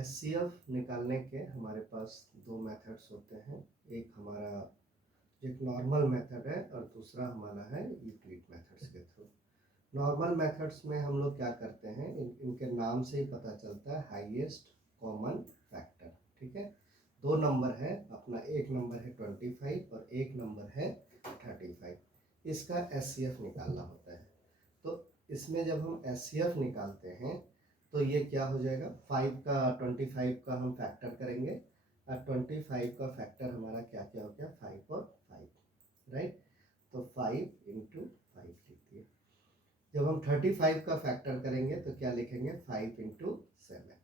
HCF निकालने के हमारे पास दो मेथड्स होते हैं। एक हमारा एक नॉर्मल मेथड है और दूसरा हमारा है यूक्लिड मेथड्स के थ्रू। नॉर्मल मेथड्स में हम लोग क्या करते हैं, इनके नाम से ही पता चलता है हाईएस्ट कॉमन फैक्टर। ठीक है, दो नंबर है अपना, एक नंबर है 25 और एक नंबर है 35। इसका एचसीएफ निकालना होता है। तो इसमें जब हम एचसीएफ निकालते हैं तो ये क्या हो जाएगा, 5 का 25 का हम फैक्टर करेंगे और 25 का फैक्टर हमारा क्या क्या हो गया, 5 और 5, राइट। तो 5 इंटू 5 लिख दिए। जब हम 35 का फैक्टर करेंगे तो क्या लिखेंगे, 5 इंटू 7।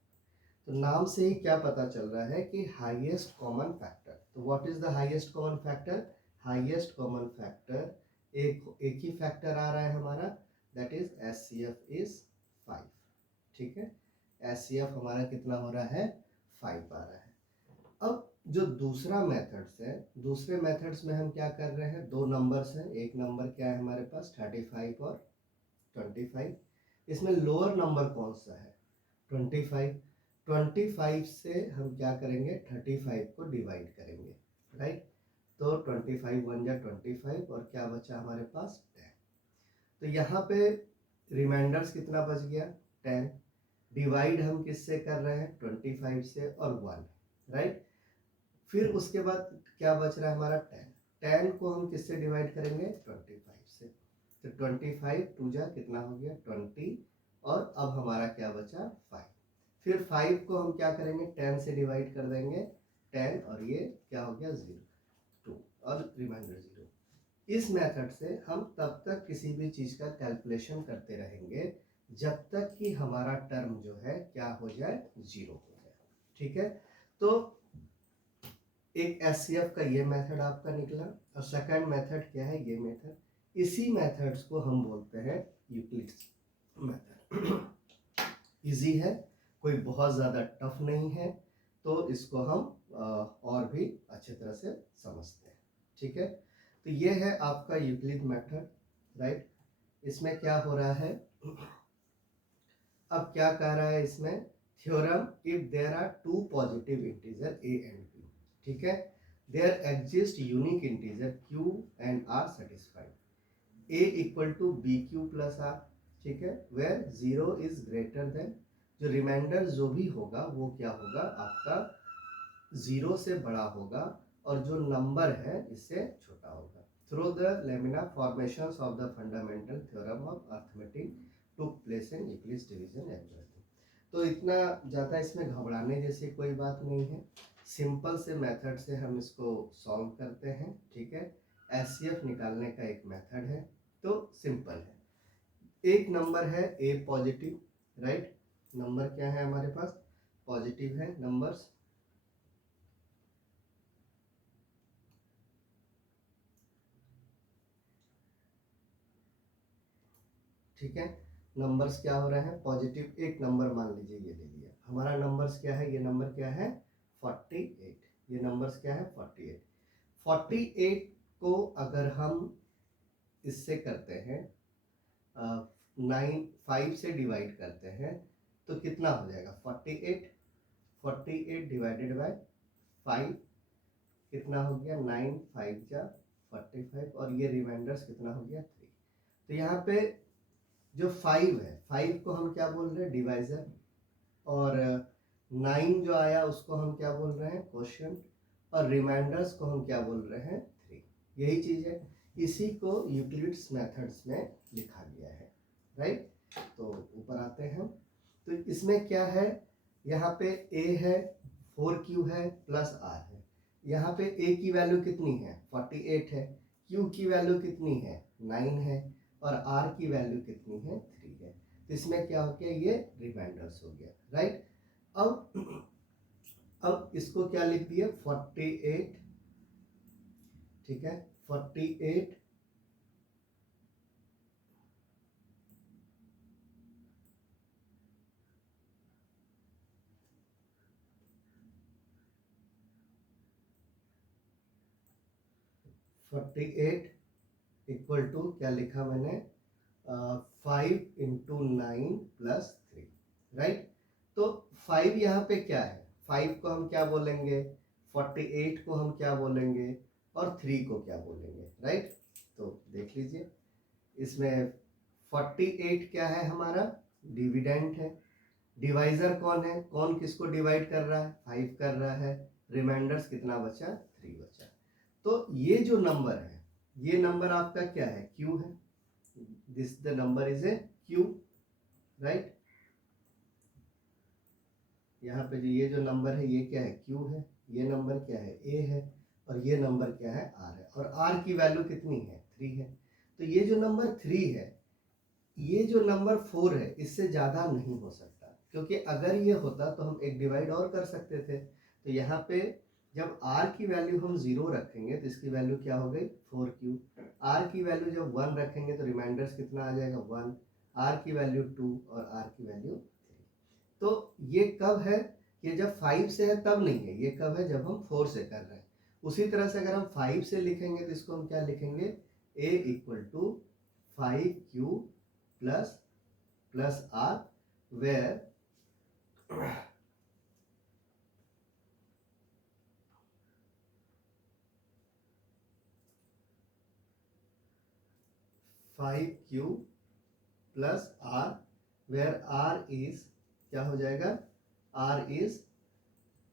तो नाम से ही क्या पता चल रहा है कि हाईएस्ट कॉमन फैक्टर। तो what is the highest common factor? Highest common factor एक ही फैक्टर आ रहा है हमारा, दैट इज एचसीएफ इज 5। ठीक है, एचसीएफ हमारा कितना हो रहा है, 5 आ रहा है। अब जो दूसरा मेथड्स है, दूसरे मेथड्स में हम क्या कर रहे हैं, दो नंबर्स हैं। एक नंबर क्या है हमारे पास, 35 और 25। इसमें लोअर नंबर कौन सा है, 25। 25 से हम क्या करेंगे, 35 को डिवाइड करेंगे, राइट। तो 25 1 जा 25 और क्या बचा हमारे पास, 10। तो यहाँ पे रिमाइंडर्स कितना बच गया, 10। डिवाइड हम किससे कर रहे हैं, 25 से और 1, राइट। फिर उसके बाद क्या बच रहा है हमारा, 10। 10 को हम किससे डिवाइड करेंगे, 25 से। तो 25 2 जा कितना हो गया, 20। और अब हमारा क्या बचा, 5। फिर 5 को हम क्या करेंगे, 10 से डिवाइड कर देंगे, 10 और ये क्या हो गया, 0 2 और रिमाइंडर 0। इस मेथड से हम तब तक किसी भी चीज का कैलकुलेशन करते रहेंगे जब तक कि हमारा टर्म जो है क्या हो जाए, 0 हो जाए। ठीक है, तो एक एचसीएफ का ये मेथड आपका निकला और सेकंड मेथड क्या है, ये मेथड। इसी मेथड्स को हम बोलते हैं यूक्लिड्स मेथड। इजी है, कोई बहुत ज़्यादा टफ नहीं है, तो इसको हम और भी अच्छे तरह से समझते हैं। ठीक है, तो ये है आपका यूक्लिड मेथड, राइट। इसमें क्या हो रहा है, अब क्या कह रहा है इसमें, theorem if there are two positive integer a and b, ठीक है, there exist unique integer q and r satisfied, a equal to b q plus r, ठीक है, वेयर 0 इज ग्रेटर देन, जो रिमाइंडर जो भी होगा वो क्या होगा आपका 0 से बड़ा होगा और जो नंबर है इससे छोटा होगा। Through the lamina formations of the fundamental theorem of arithmetic took place in Euclid's division algorithm. तो इतना ज़्यादा इसमें घबराने जैसी कोई बात नहीं है, सिंपल से मेथड से हम इसको सॉल्व करते हैं। ठीक है, एचसीएफ निकालने का एक मेथड है, तो सिंपल है। एक नंबर है ए पॉजिटिव, राइट। नंबर क्या है हमारे पास, पॉजिटिव है नंबर्स। ठीक है, नंबर्स क्या हो रहे हैं, पॉजिटिव। एक नंबर मान लीजिए ये ले लिया, हमारा नंबर्स क्या है, ये नंबर क्या है 48, ये नंबर्स क्या है 48। 48 को अगर हम इससे करते हैं 5 से डिवाइड करते हैं तो कितना हो जाएगा 48। 48 डिवाइडेड बाय 5 कितना हो गया, 9 5 जा 45 और ये रिमाइंडर्स कितना हो गया 3। तो यहाँ पे जो 5 है, 5 को हम क्या बोल रहे हैं, डिवाइजर, और 9 जो आया उसको हम क्या बोल रहे हैं, क्वोशिएंट, और रिमाइंडर्स को हम क्या बोल रहे हैं 3। यही चीज़ है, इसी को यूक्लिड्स मेथड्स में लिखा गया है, राइट। तो ऊपर आते हैं, तो इसमें क्या है, यहाँ पे a है, 4q है प्लस r है। यहाँ पे a की वैल्यू कितनी है 48 है, q की वैल्यू कितनी है 9 है और r की वैल्यू कितनी है 3 है। तो इसमें क्या हो गया, ये रिमाइंडर्स हो गया, राइट। अब इसको क्या लिख दिया 48, ठीक है, 48 48 इक्वल टू क्या लिखा मैंने, 5 इंटू 9 प्लस 3, राइट। तो 5 यहाँ पे क्या है, 5 को हम क्या बोलेंगे, 48 को हम क्या बोलेंगे, और 3 को क्या बोलेंगे, राइट। तो देख लीजिए इसमें 48 क्या है हमारा, डिविडेंड है। डिवाइजर कौन है, कौन किसको डिवाइड कर रहा है, 5 कर रहा है। रिमाइंडर्स कितना बचा, 3 बचा। तो ये जो नंबर है, ये नंबर आपका क्या है, क्यू है। This the number is a Q, right. यहाँ पे जो ये जो नंबर है ये क्या है, क्यू है। ये नंबर क्या है, ए है। और ये नंबर क्या है, आर है। और आर की वैल्यू कितनी है, 3 है। तो ये जो नंबर 3 है, ये जो नंबर 4 है, इससे ज़्यादा नहीं हो सकता, क्योंकि अगर ये होता तो हम एक डिवाइड और कर सकते थे। तो यहाँ पे जब r की वैल्यू हम 0 रखेंगे तो इसकी वैल्यू क्या हो गई, 4q। r की वैल्यू जब 1 रखेंगे तो रिमाइंडर्स कितना आ जाएगा, 1। r की वैल्यू 2 और r की वैल्यू 3। तो ये कब है, ये जब 5 से है तब नहीं है, ये कब है, जब हम 4 से कर रहे हैं। उसी तरह से अगर हम 5 से लिखेंगे तो इसको हम क्या लिखेंगे, a equal to 5q plus r, where 5q plus r, where r is क्या हो जाएगा, r is,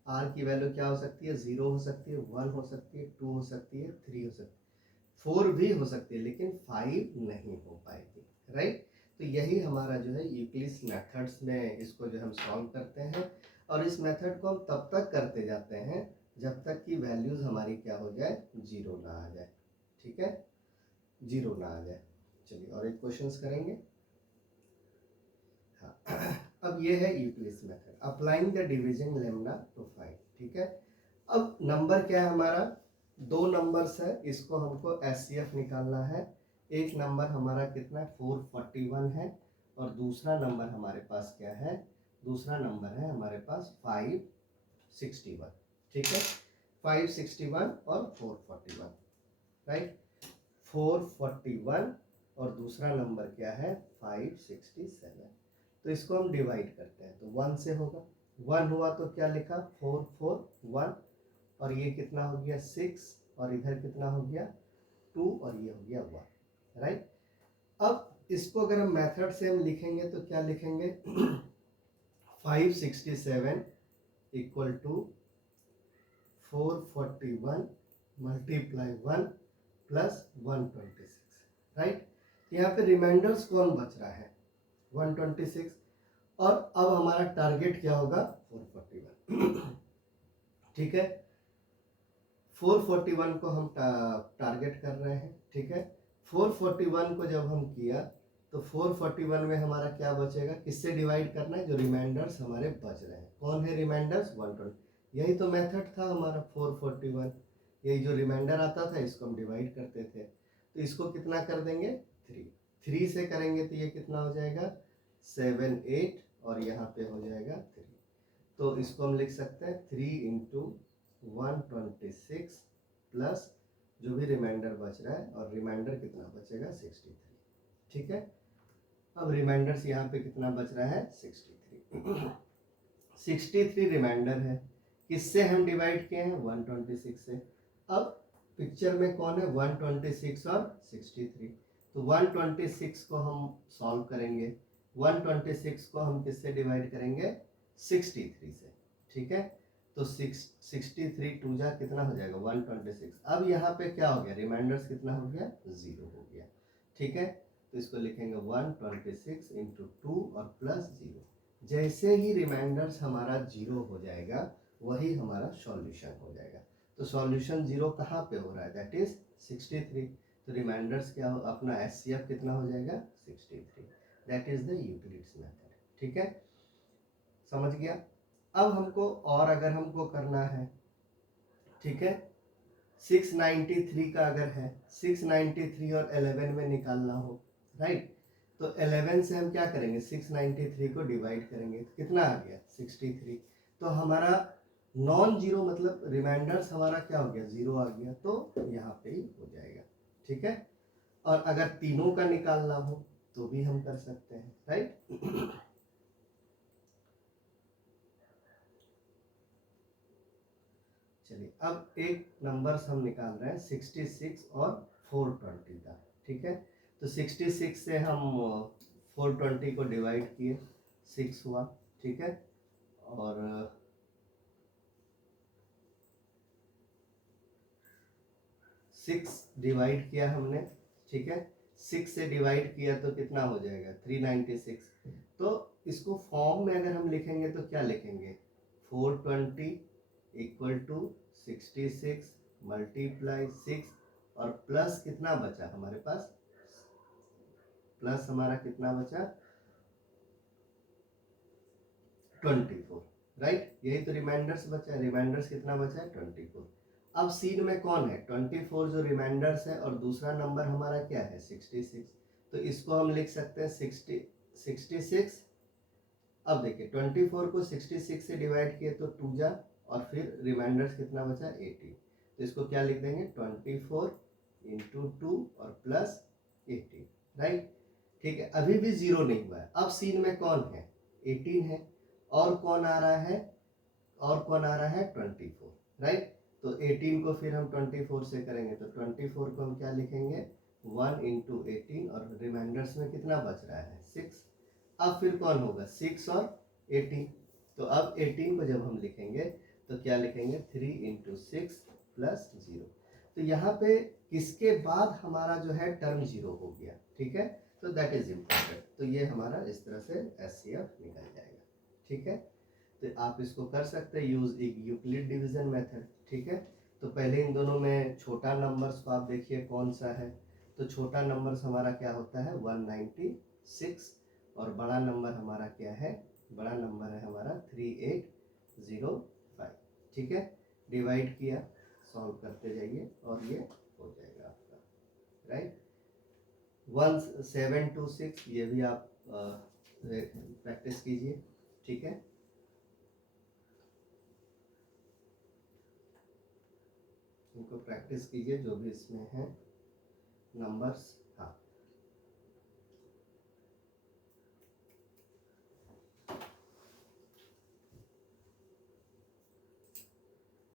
r की वैल्यू क्या हो सकती है, 0 हो सकती है, 1 हो सकती है, 2 हो सकती है, 3 हो सकती है, 4 भी हो सकती है, लेकिन 5 नहीं हो पाएगी, राइट। तो यही हमारा जो है यूक्लिड्स मेथड्स में इसको जो हम सॉल्व करते हैं। और इस मेथड को हम तब तक करते जाते हैं जब तक कि वैल्यूज हमारी क्या हो जाए, 0 ना आ जाए, ठीक है, 0 ना आ जाए। चलिए और एक क्वेश्चंस करेंगे। हाँ अब ये है Euclid's method, applying the division lambda two 5, ठीक है। अब नंबर क्या है हमारा, 2 नंबर्स है, इसको हमको एचसीएफ निकालना है। एक नंबर हमारा कितना है, 441 है। और दूसरा नंबर हमारे पास क्या है, दूसरा नंबर है हमारे पास 561, ठीक है। 561 और 441, राइट। 441 और दूसरा नंबर क्या है, 567। तो इसको हम डिवाइड करते हैं तो 1 से होगा, 1 हुआ तो क्या लिखा, 441, और ये कितना हो गया, 6, और इधर कितना हो गया, 2, और ये हो गया 1, राइट। अब इसको अगर हम मेथड से हम लिखेंगे तो क्या लिखेंगे 567 equal to 441 multiply 1 plus 126, right. यहाँ पे रिमाइंडर्स कौन बच रहा है, 126। और अब हमारा टारगेट क्या होगा, 441, ठीक है। 441 को हम टारगेट कर रहे हैं, ठीक है। 441 को जब हम किया तो 441 में हमारा क्या बचेगा, किससे डिवाइड करना है, जो रिमाइंडर्स हमारे बच रहे हैं, कौन है रिमाइंडर्स, 120। यही तो मेथड था हमारा 441, यही जो रिमाइंडर आता था इसको हम डिवाइड करते थे। तो इसको कितना कर देंगे, 3 से करेंगे तो ये कितना हो जाएगा, 7 8, और यहाँ पे हो जाएगा 3। तो इसको हम लिख सकते हैं 3 इंटू 126 प्लस जो भी रिमाइंडर बच रहा है, और रिमाइंडर कितना बचेगा, 63, ठीक है। अब रिमाइंडर्स यहाँ पे कितना बच रहा है, 63। 63 रिमाइंडर है, किससे हम डिवाइड किए हैं, 126 से। अब पिक्चर में कौन है, 126 और 63। तो 126 को हम सॉल्व करेंगे, 126 को हम किससे डिवाइड करेंगे, 63 से, ठीक है। तो 63 टू जा कितना हो जाएगा, 126। अब यहाँ पे क्या हो गया, रिमाइंडर्स कितना हो गया, 0 हो गया, ठीक है। तो इसको लिखेंगे 126 इंटू 2 और प्लस 0। जैसे ही रिमाइंडर्स हमारा 0 हो जाएगा वही हमारा सॉल्यूशन हो जाएगा। तो सॉल्यूशन 0 कहाँ पे हो रहा है, दैट इज 63। तो रिमाइंडर्स क्या हो, अपना एचसीएफ कितना हो जाएगा, 63। That is the Euclid's method, ठीक है, समझ गया। अब हमको और अगर हमको करना है, ठीक है, 693 का अगर है, 693 और 11 में निकालना हो, राइट। तो 11 से हम क्या करेंगे, 693 को डिवाइड करेंगे तो कितना आ गया, 63। तो हमारा नॉन जीरो मतलब रिमाइंडर्स हमारा क्या हो गया, 0 आ गया, तो यहाँ पे ही हो जाएगा, ठीक है। और अगर तीनों का निकालना हो तो भी हम कर सकते हैं, राइट। चलिए अब एक नंबर्स हम निकाल रहे हैं 66 और 420 का, ठीक है। तो 66 से हम 420 को डिवाइड किए, 6 हुआ, ठीक है। और 6 डिवाइड किया हमने, ठीक है। 6 से डिवाइड किया तो कितना हो जाएगा 396। तो इसको फॉर्म में अगर हम लिखेंगे तो क्या लिखेंगे, 420 इक्वल टू 66 मल्टीप्लाई 6 और प्लस कितना बचा हमारे पास, प्लस हमारा कितना बचा 24, राइट। यही तो रिमाइंडर्स बचा है, रिमाइंडर्स कितना बचा है 24। अब सीन में कौन है 24 जो रिमाइंडर्स है और दूसरा नंबर हमारा क्या है 66। तो इसको हम लिख सकते हैं 66। अब देखिए 24 को 66 से डिवाइड किए तो 2 जा और फिर रिमाइंडर्स कितना बचा 18। तो इसको क्या लिख देंगे 24 इंटू 2 और प्लस 18, राइट। ठीक है, अभी भी जीरो नहीं हुआ है। अब सीन में कौन है 18 है और कौन आ रहा है, और कौन आ रहा है 24, राइट। तो 18 को फिर हम 24 से करेंगे तो 24 को हम क्या लिखेंगे 1 इंटू 18 और रिमाइंडर्स में कितना बच रहा है 6। अब फिर कौन होगा 6 और 18। तो अब 18 को जब हम लिखेंगे तो क्या लिखेंगे 3 इंटू 6 प्लस 0। तो यहाँ पे किसके बाद हमारा जो है टर्म 0 हो गया, ठीक है। तो दैट इज इम्पोर्टेंट। तो ये हमारा इस तरह से SCF निकल जाएगा, ठीक है। तो आप इसको कर सकते हैं यूज यूक्लिड डिवीजन मेथड, ठीक है। तो पहले इन दोनों में छोटा नंबर्स को आप देखिए कौन सा है। तो छोटा नंबर्स हमारा क्या होता है 196 और बड़ा नंबर हमारा क्या है, बड़ा नंबर है हमारा 3805, ठीक है। डिवाइड किया, सॉल्व करते जाइए और ये हो जाएगा आपका, राइट। 1726 ये भी आप प्रैक्टिस कीजिए, ठीक है। इनको प्रैक्टिस कीजिए जो भी इसमें है नंबर्स।